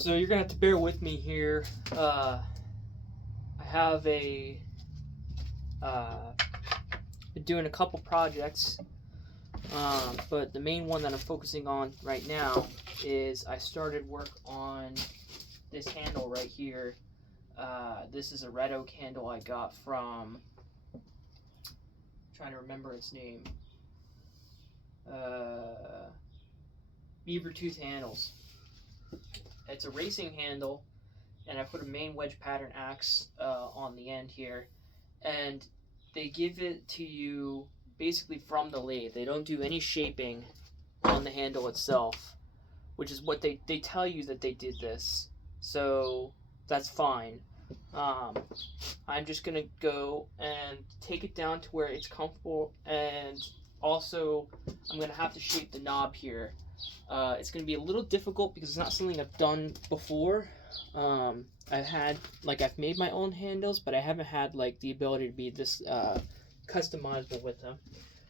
So you're gonna have to bear with me here. I have been doing a couple projects, but the main one that I'm focusing on right now is I started work on this handle right here. This is a red oak handle I got from, I'm trying to remember its name, Beaver Tooth Handles. It's a racing handle, and I put a main wedge pattern axe on the end here, and they give it to you basically from the lathe. They don't do any shaping on the handle itself, which is what they tell you that they did this, so that's fine. I'm just gonna go and take it down to where it's comfortable, and also I'm gonna have to shape the knob here. It's gonna be a little difficult because it's not something I've done before. I've made my own handles, but I haven't had like the ability to be this customizable with them.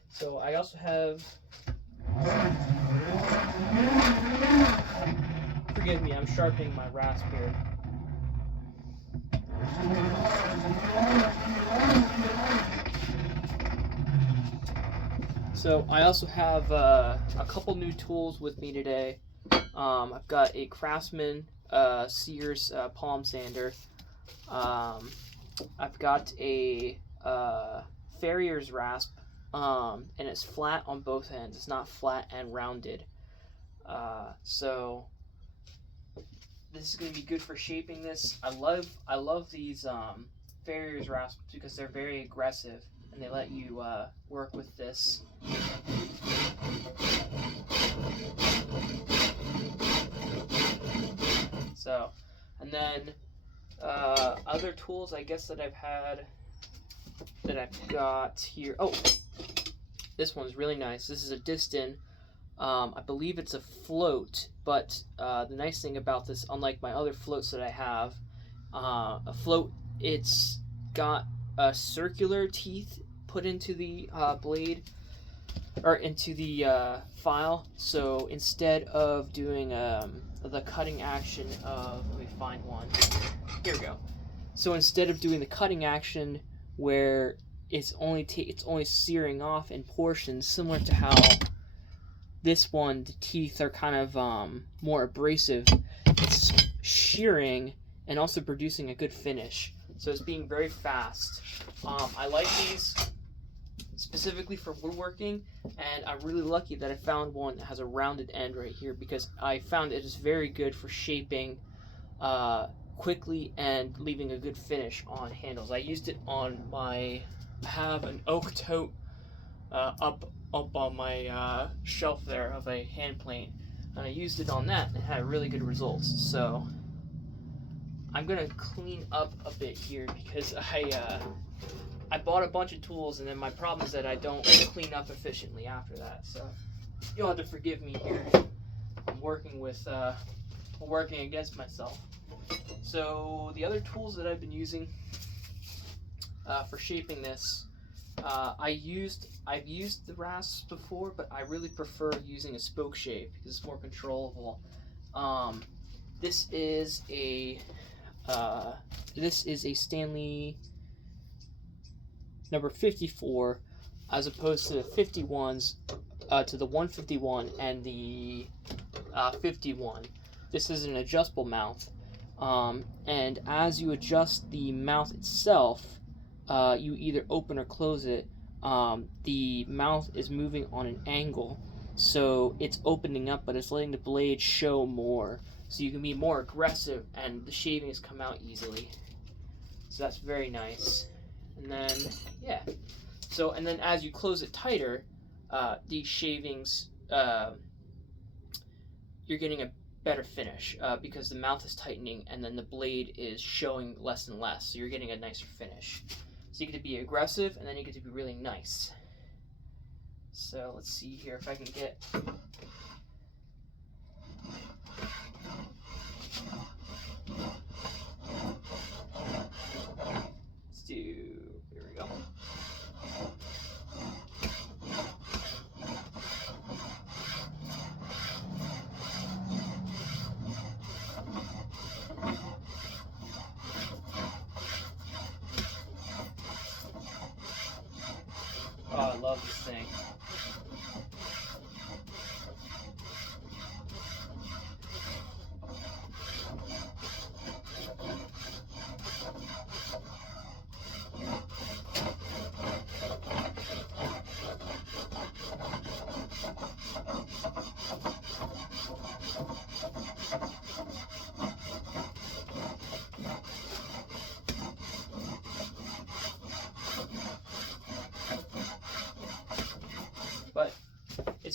So I also have, forgive me, I'm sharpening my rasp here. So I also have a couple new tools with me today. I've got a Craftsman Sears palm sander. I've got a Farrier's rasp, and it's flat on both ends. It's not flat and rounded. So this is going to be good for shaping this. I love these Farrier's rasps because they're very aggressive and they let you work with this. So, and then other tools I guess that I've got here. Oh, this one's really nice. This is a Distin. I believe it's a float, but the nice thing about this, unlike my other floats that I have, a float, it's got circular teeth put into the blade, or into the file. So instead of doing the cutting action of, let me find one. Here we go. So instead of doing the cutting action where it's only searing off in portions, similar to how this one, the teeth are kind of more abrasive, it's shearing and also producing a good finish. So it's being very fast. I like these specifically for woodworking, and I'm really lucky that I found one that has a rounded end right here, because I found it is very good for shaping quickly and leaving a good finish on handles. I used it on I have an oak tote up on my shelf there of a hand plane, and I used it on that and it had really good results. So I'm gonna clean up a bit here because I bought a bunch of tools, and then my problem is that I don't clean up efficiently after that. So you'll have to forgive me here. I'm working against myself. So the other tools that I've been using for shaping this, I've used the rasps before, but I really prefer using a spoke shape because it's more controllable. This is a Stanley number 54, as opposed to the 51s, to the 151 and the 51. This is an adjustable mouth, and as you adjust the mouth itself, you either open or close it. The mouth is moving on an angle, so it's opening up, but it's letting the blade show more, so you can be more aggressive and the shavings come out easily. So that's very nice. And then, yeah. So, and then as you close it tighter, these shavings, you're getting a better finish because the mouth is tightening and then the blade is showing less and less. So you're getting a nicer finish. So you get to be aggressive and then you get to be really nice. So let's see here if I can get... Let's do... Here we go.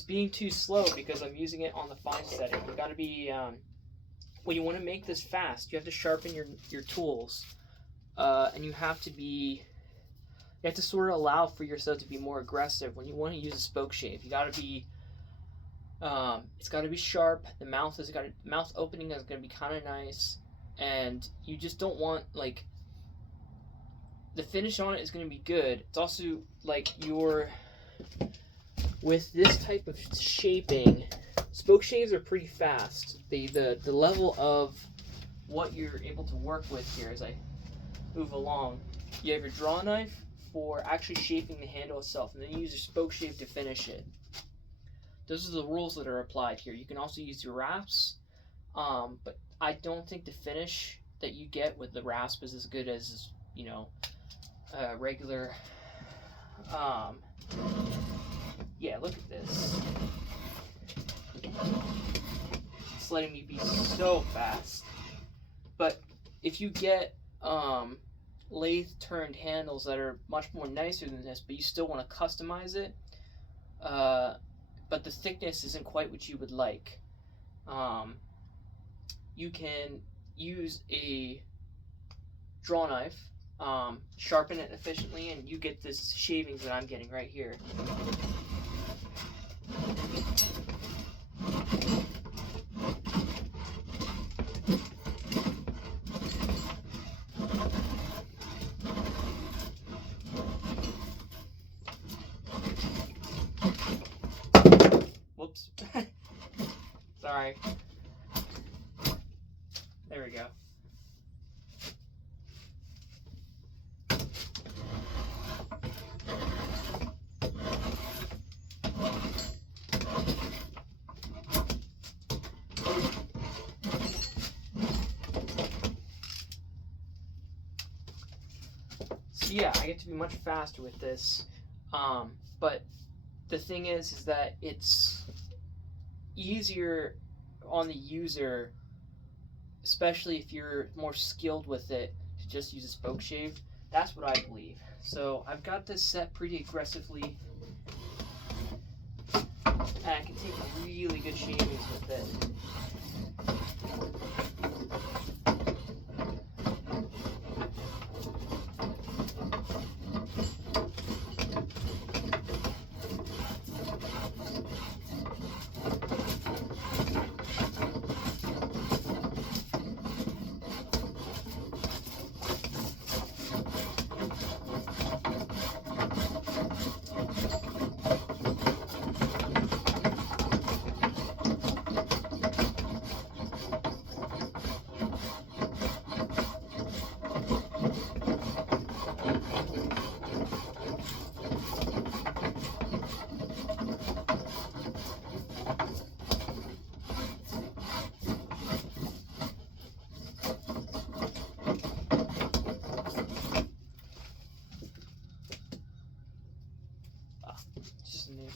being too slow because I'm using it on the fine setting. You got to be when you want to make this fast, you have to sharpen your tools, and you have to sort of allow for yourself to be more aggressive when you want to use a spoke shave. You got to be it's got to be sharp. The mouth opening is going to be kind of nice, and you just don't want like the finish on it is going to be good. It's also like with this type of shaping, spoke shaves are pretty fast. The level of what you're able to work with here as I move along. You have your draw knife for actually shaping the handle itself, and then you use your spoke shave to finish it. Those are the rules that are applied here. You can also use your rasps, but I don't think the finish that you get with the rasp is as good as, you know, regular. Yeah, look at this. It's letting me be so fast. But if you get lathe turned handles that are much more nicer than this, but you still want to customize it, but the thickness isn't quite what you would like, you can use a draw knife, sharpen it efficiently, and you get this shavings that I'm getting right here. Whoops. Sorry. There we go. So yeah, I get to be much faster with this, but the thing is that it's easier on the user, especially if you're more skilled with it, to just use a spoke shave. That's what I believe. So I've got this set pretty aggressively, and I can take really good shavings with it. Just a neighbor.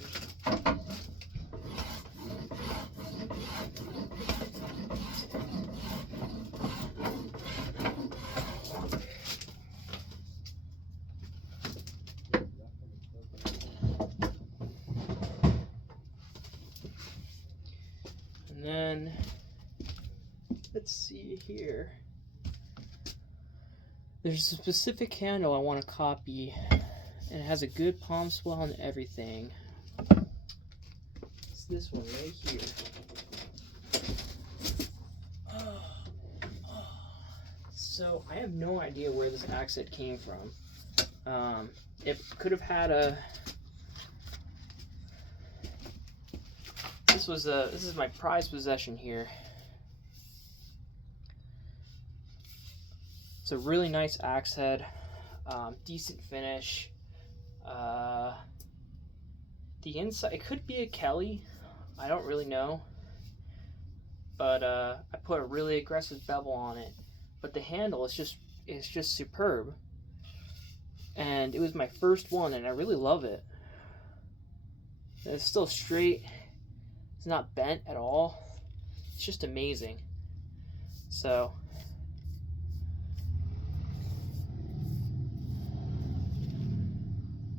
And then, let's see here. There's a specific handle I want to copy, and it has a good palm swell and everything. It's this one right here. So I have no idea where this axe head came from. It could have had a. This is my prized possession here. It's a really nice axe head, decent finish. The inside, it could be a Kelly, I don't really know, but I put a really aggressive bevel on it. But the handle is just superb, and it was my first one, and I really love it. It's still straight. It's not bent at all. It's just amazing. So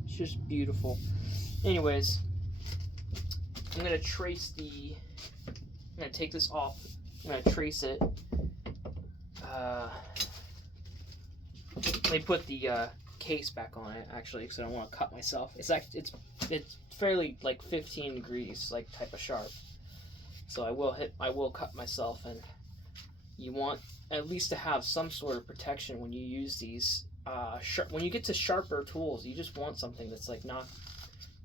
it's just beautiful. Anyways, I'm going to trace I'm going to take this off. I'm going to trace it. Let me put the case back on it, actually, because I don't want to cut myself. It's fairly like 15 degrees, like type of sharp. So I will cut myself, and you want at least to have some sort of protection when you use these. When you get to sharper tools, you just want something that's like not,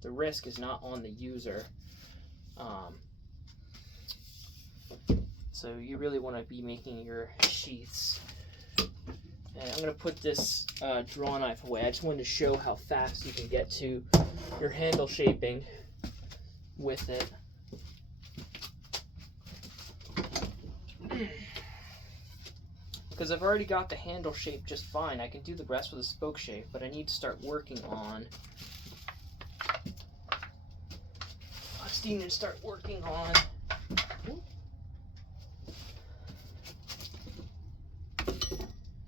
the risk is not on the user. So you really want to be making your sheaths. And I'm going to put this draw knife away. I just wanted to show how fast you can get to your handle shaping with it. Because I've already got the handle shape just fine. I can do the rest with a spoke shape, but I need to start working on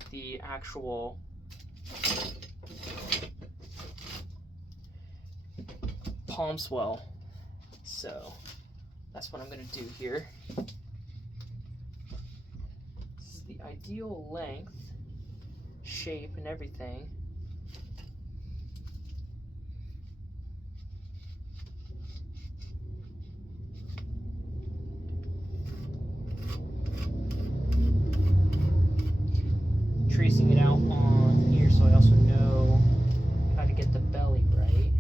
the actual palm swell. So that's what I'm going to do here. This is the ideal length, shape, and everything. Tracing it out on here so I also know how to get the belly right.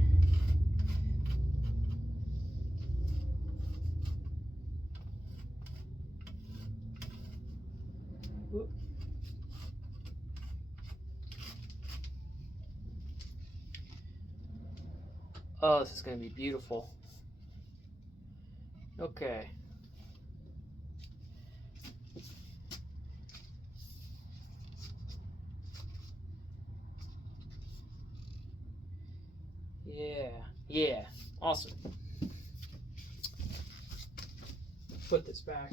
Whoop. Oh, this is going to be beautiful. Okay. Yeah, awesome. Put this back.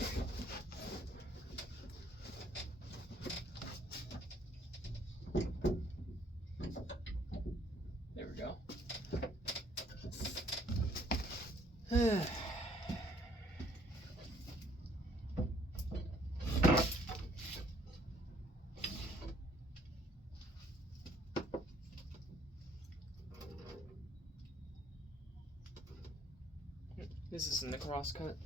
There we go. This isn't the cross cut.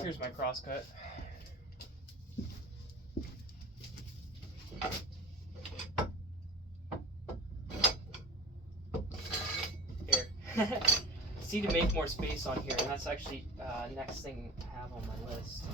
Here's my cross cut. Here. See, to make more space on here, and that's actually next thing I have on my list.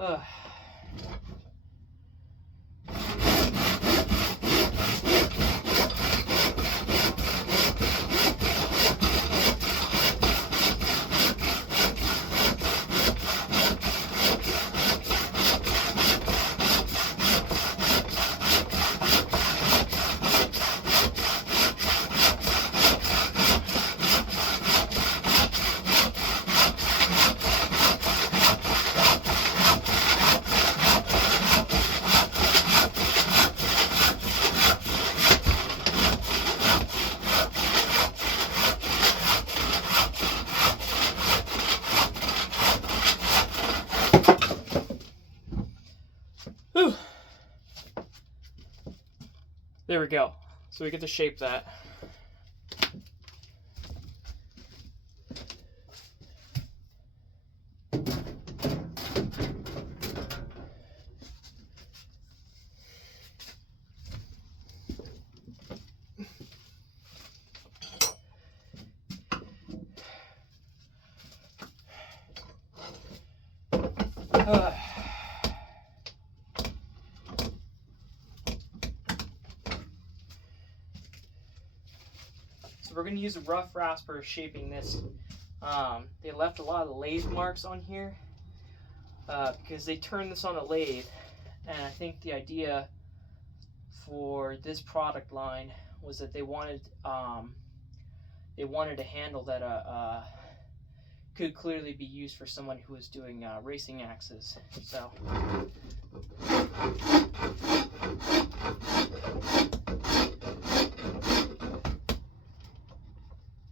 Ugh. Whew. There we go. So we get to shape that. So we're going to use a rough rasper shaping this. They left a lot of lathe marks on here because they turned this on a lathe, and I think the idea for this product line was that they wanted a handle that could clearly be used for someone who was doing racing axes. So.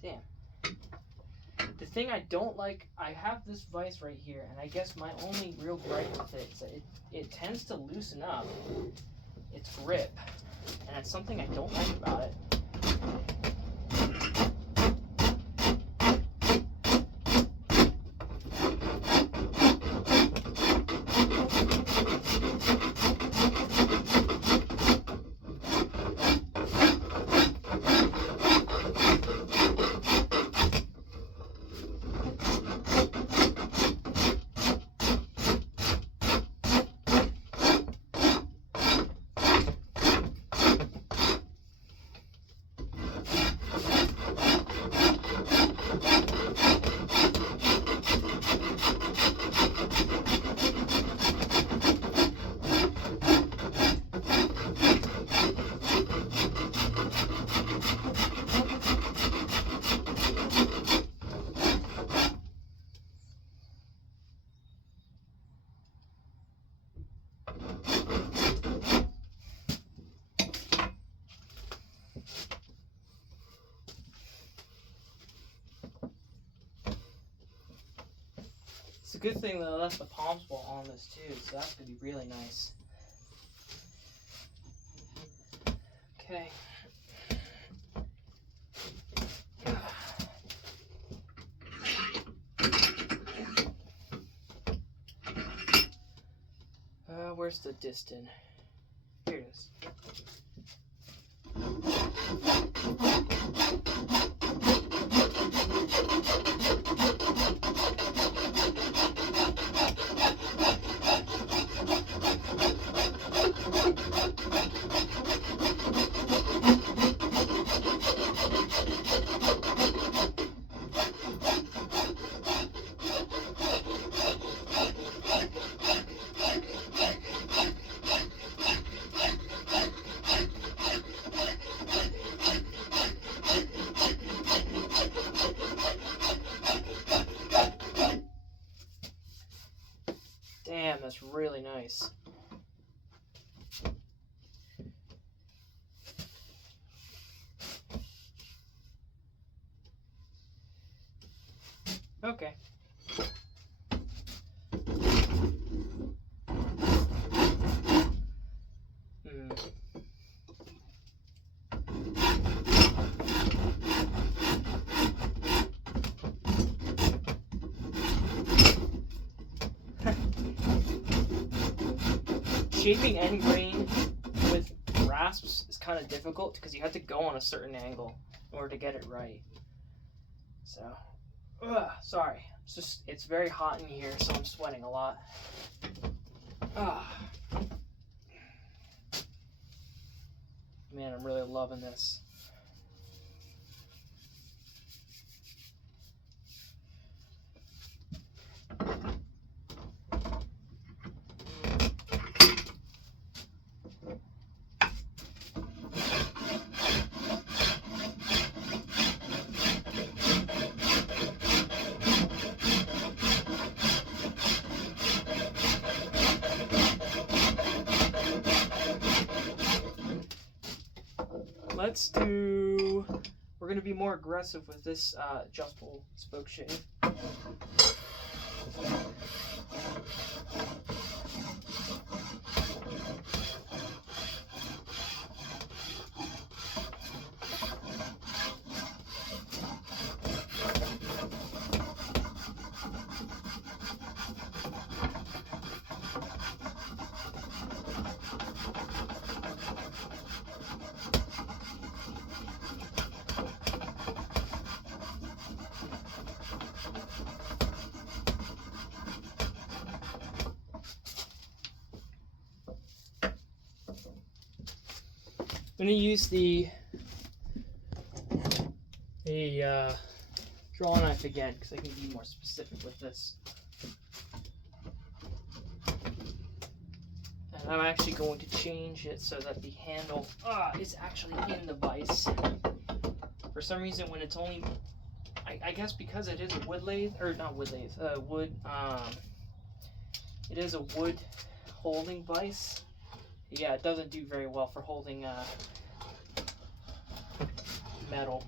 Damn. The thing I don't like, I have this vise right here, and I guess my only real gripe with it is that it tends to loosen up its grip, and it's something I don't like about it. It's a good thing that I left the palm spool on this too, so that's going to be really nice. Okay. Where's the distin? Here it is. Damn, that's really nice. Okay. Shaping end grain with rasps is kind of difficult because you have to go on a certain angle in order to get it right. So, Sorry. It's very hot in here, so I'm sweating a lot. Man, I'm really loving this. We're going to be more aggressive with this adjustable spoke shave. I'm going to use a draw knife again because I can be more specific with this. And I'm actually going to change it so that the handle is actually in the vise. For some reason, when it's only, I guess because it is a wood lathe, or not wood lathe, it is a wood holding vise. Yeah, it doesn't do very well for holding metal.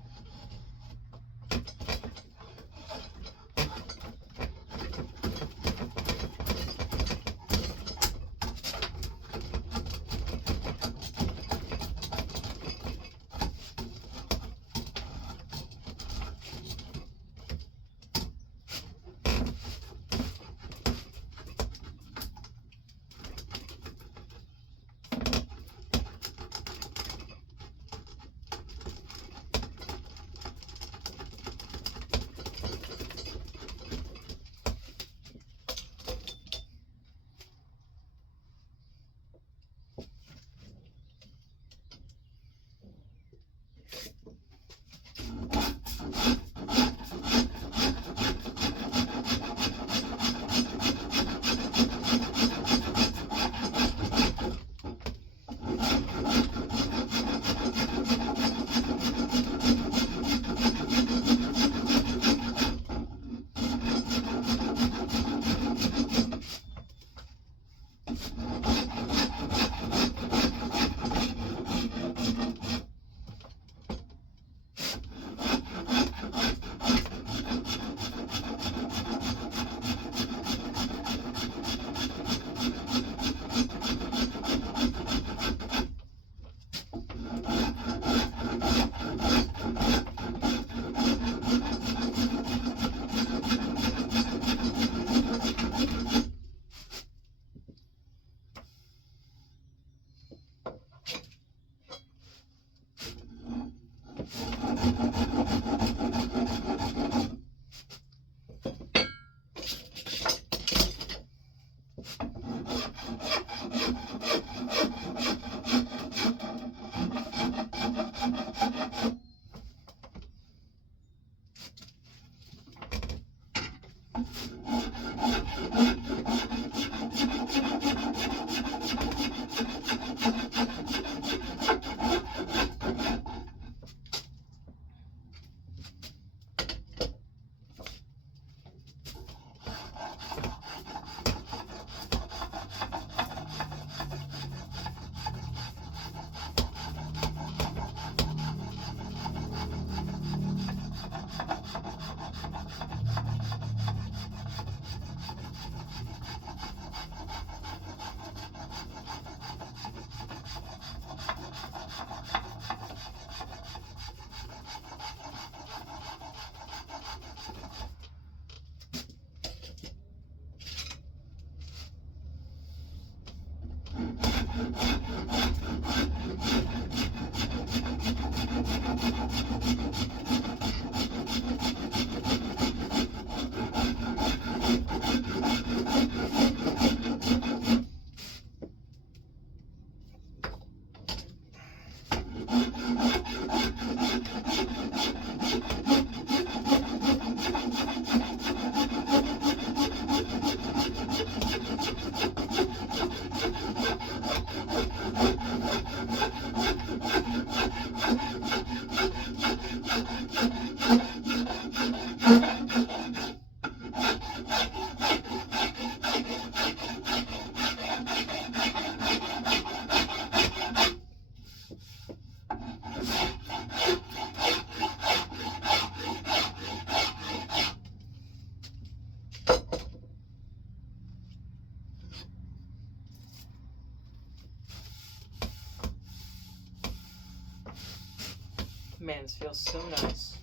Man, this feels so nice.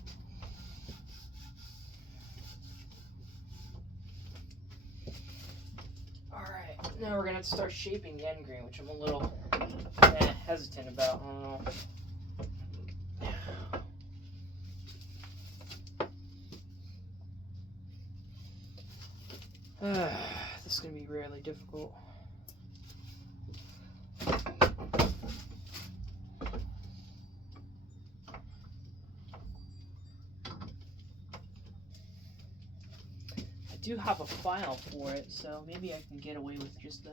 Alright, now we're going to have to start shaping the end grain, which I'm a little hesitant about. I don't know. This is going to be really difficult. I do have a file for it, so maybe I can get away with just that.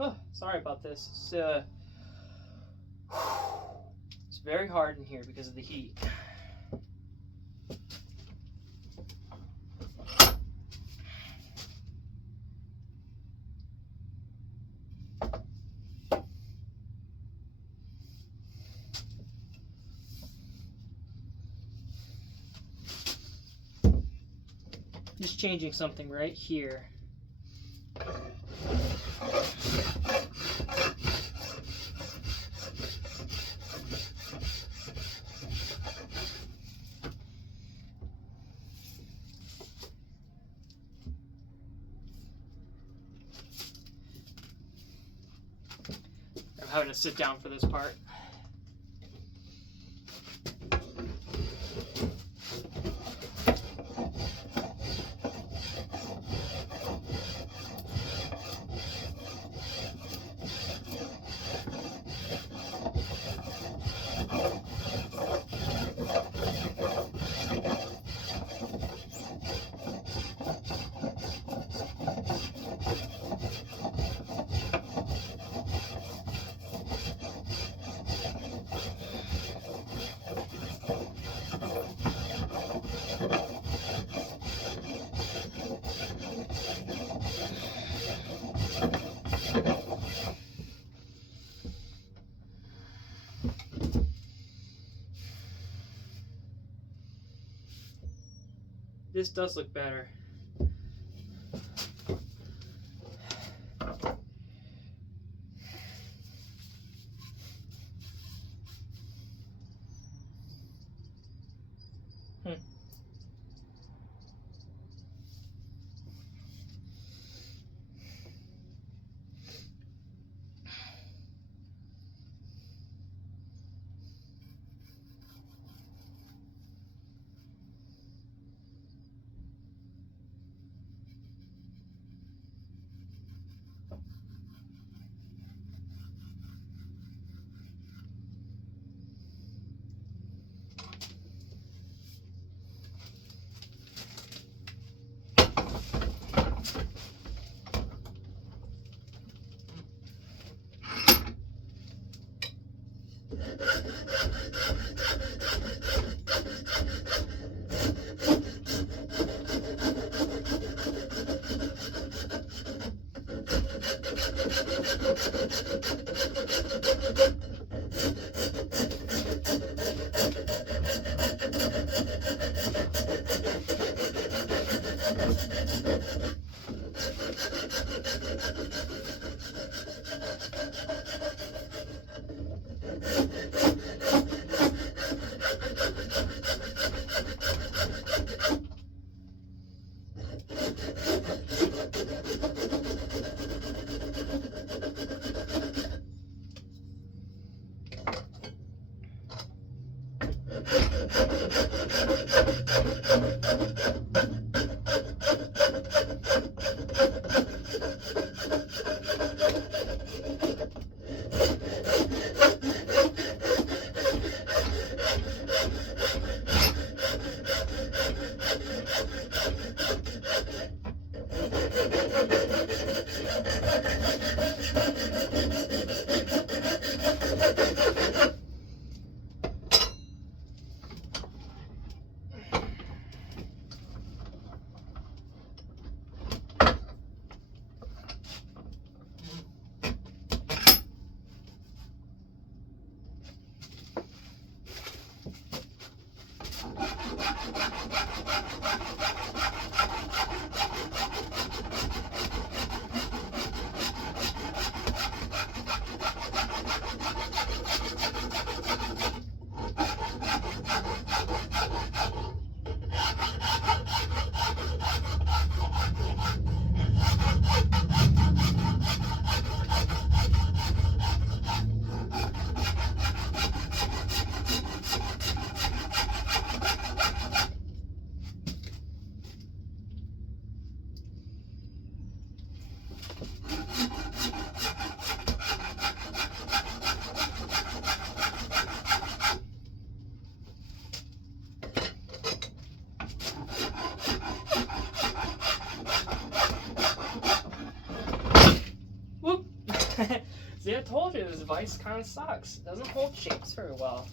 Oh, sorry about this. It's very hard in here because of the heat. Just changing something right here. having to sit down for this part. This does look better. See, I told you this vise kind of sucks. It doesn't hold shapes very well.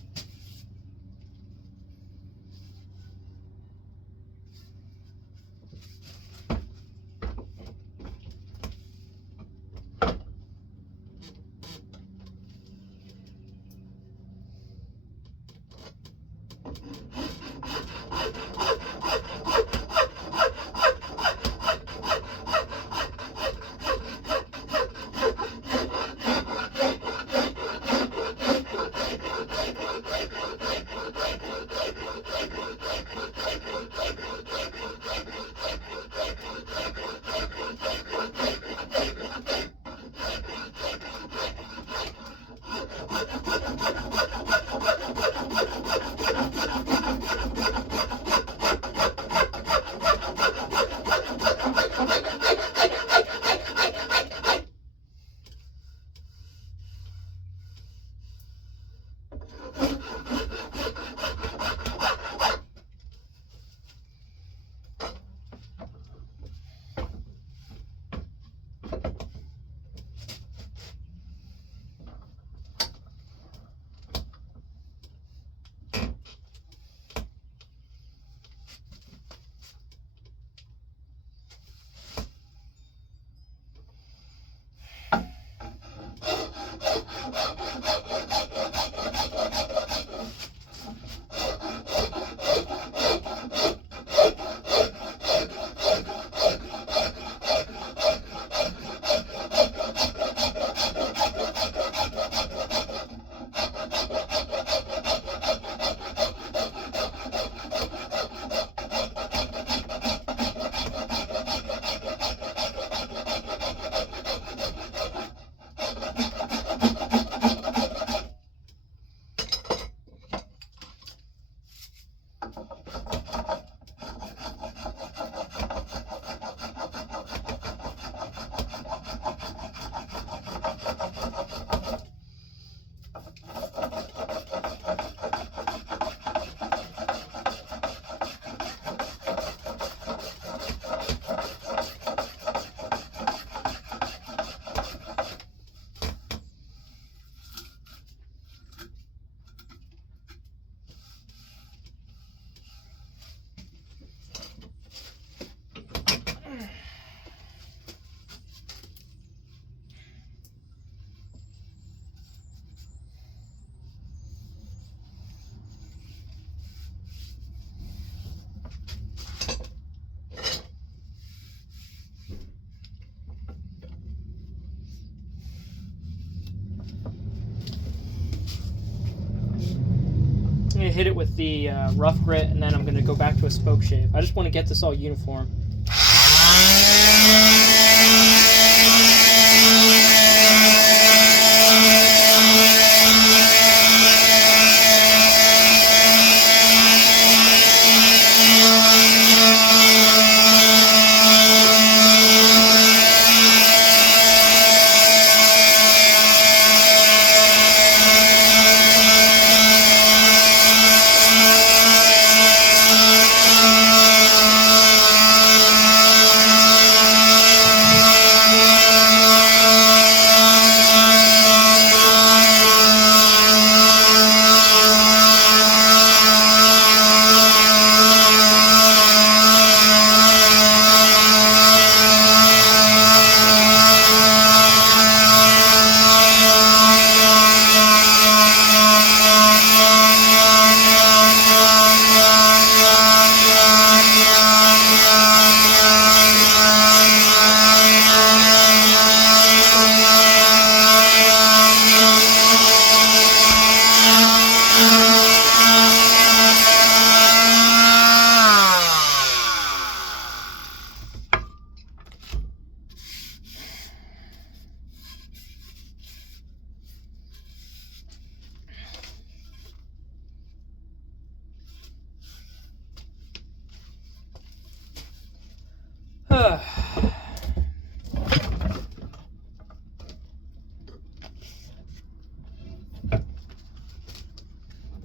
I'm going to hit it with the rough grit, and then I'm going to go back to a spoke shave. I just want to get this all uniform.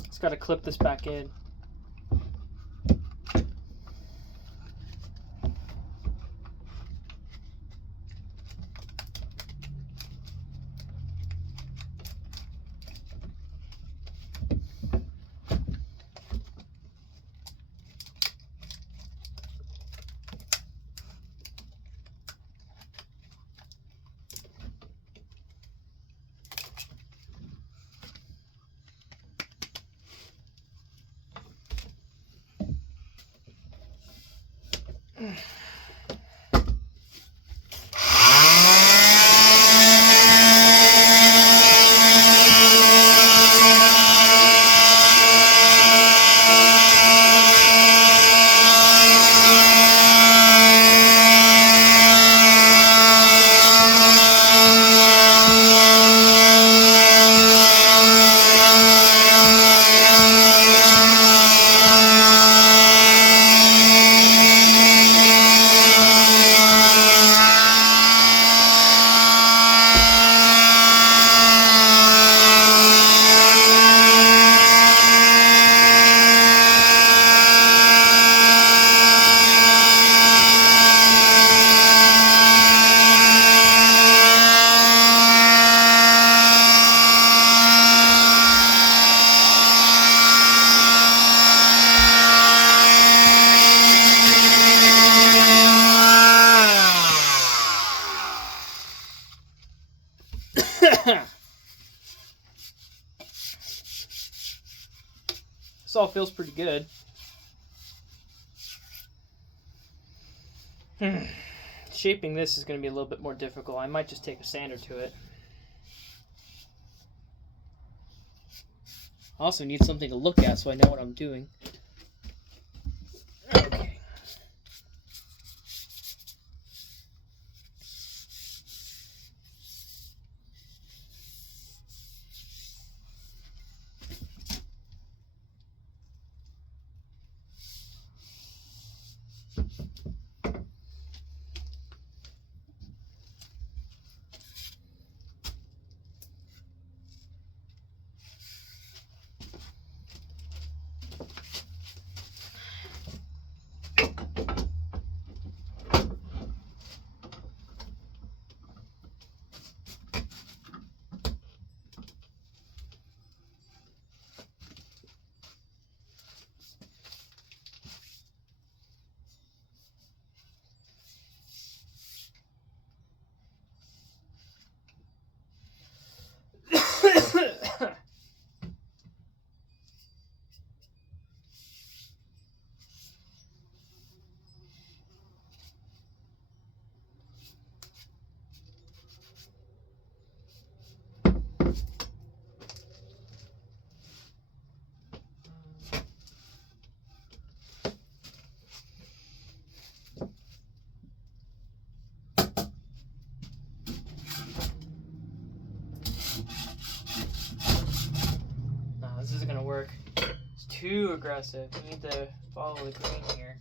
Just got to clip this back in. This all feels pretty good. Shaping this is going to be a little bit more difficult. I might just take a sander to it. I also need something to look at so I know what I'm doing. Okay. This isn't gonna work. It's too aggressive. You need to follow the green here.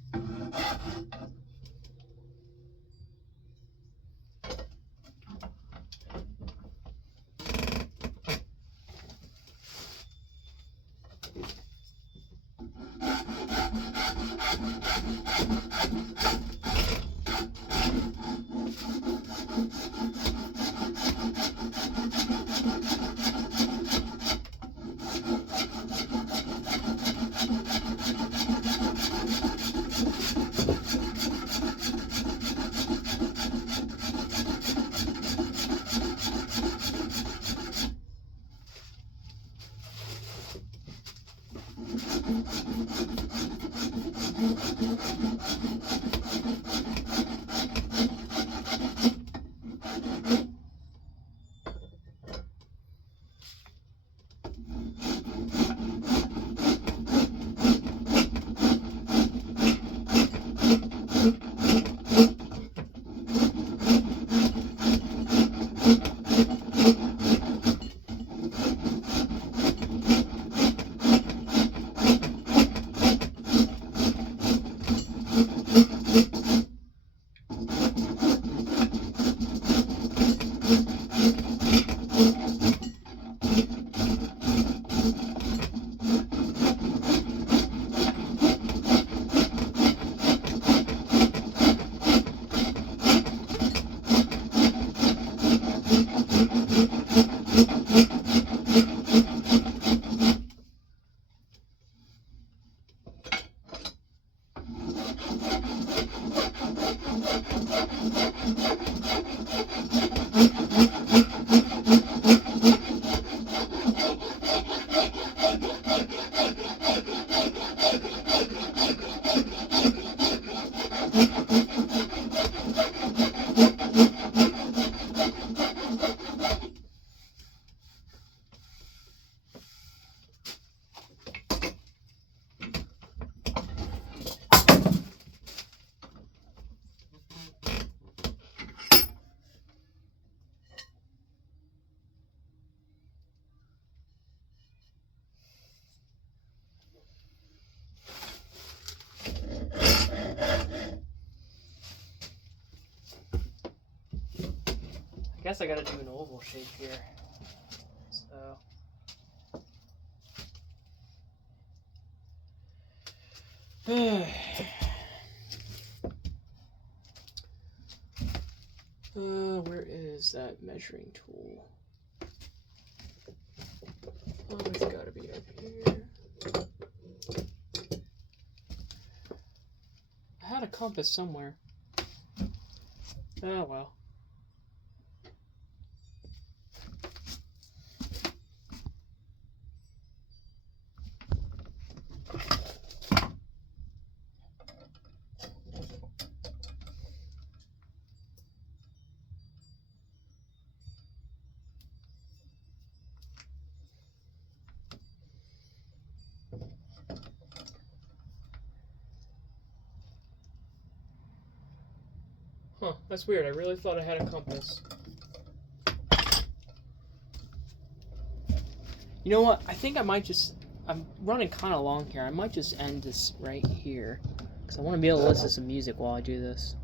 I guess I gotta do an oval shape here. So. Where is that measuring tool? Oh, it's gotta be up here. I had a compass somewhere. Oh well. Huh, that's weird. I really thought I had a compass. You know what? I think I might just... I'm running kind of long here. I might just end this right here. Because I want to be able to listen to some music while I do this.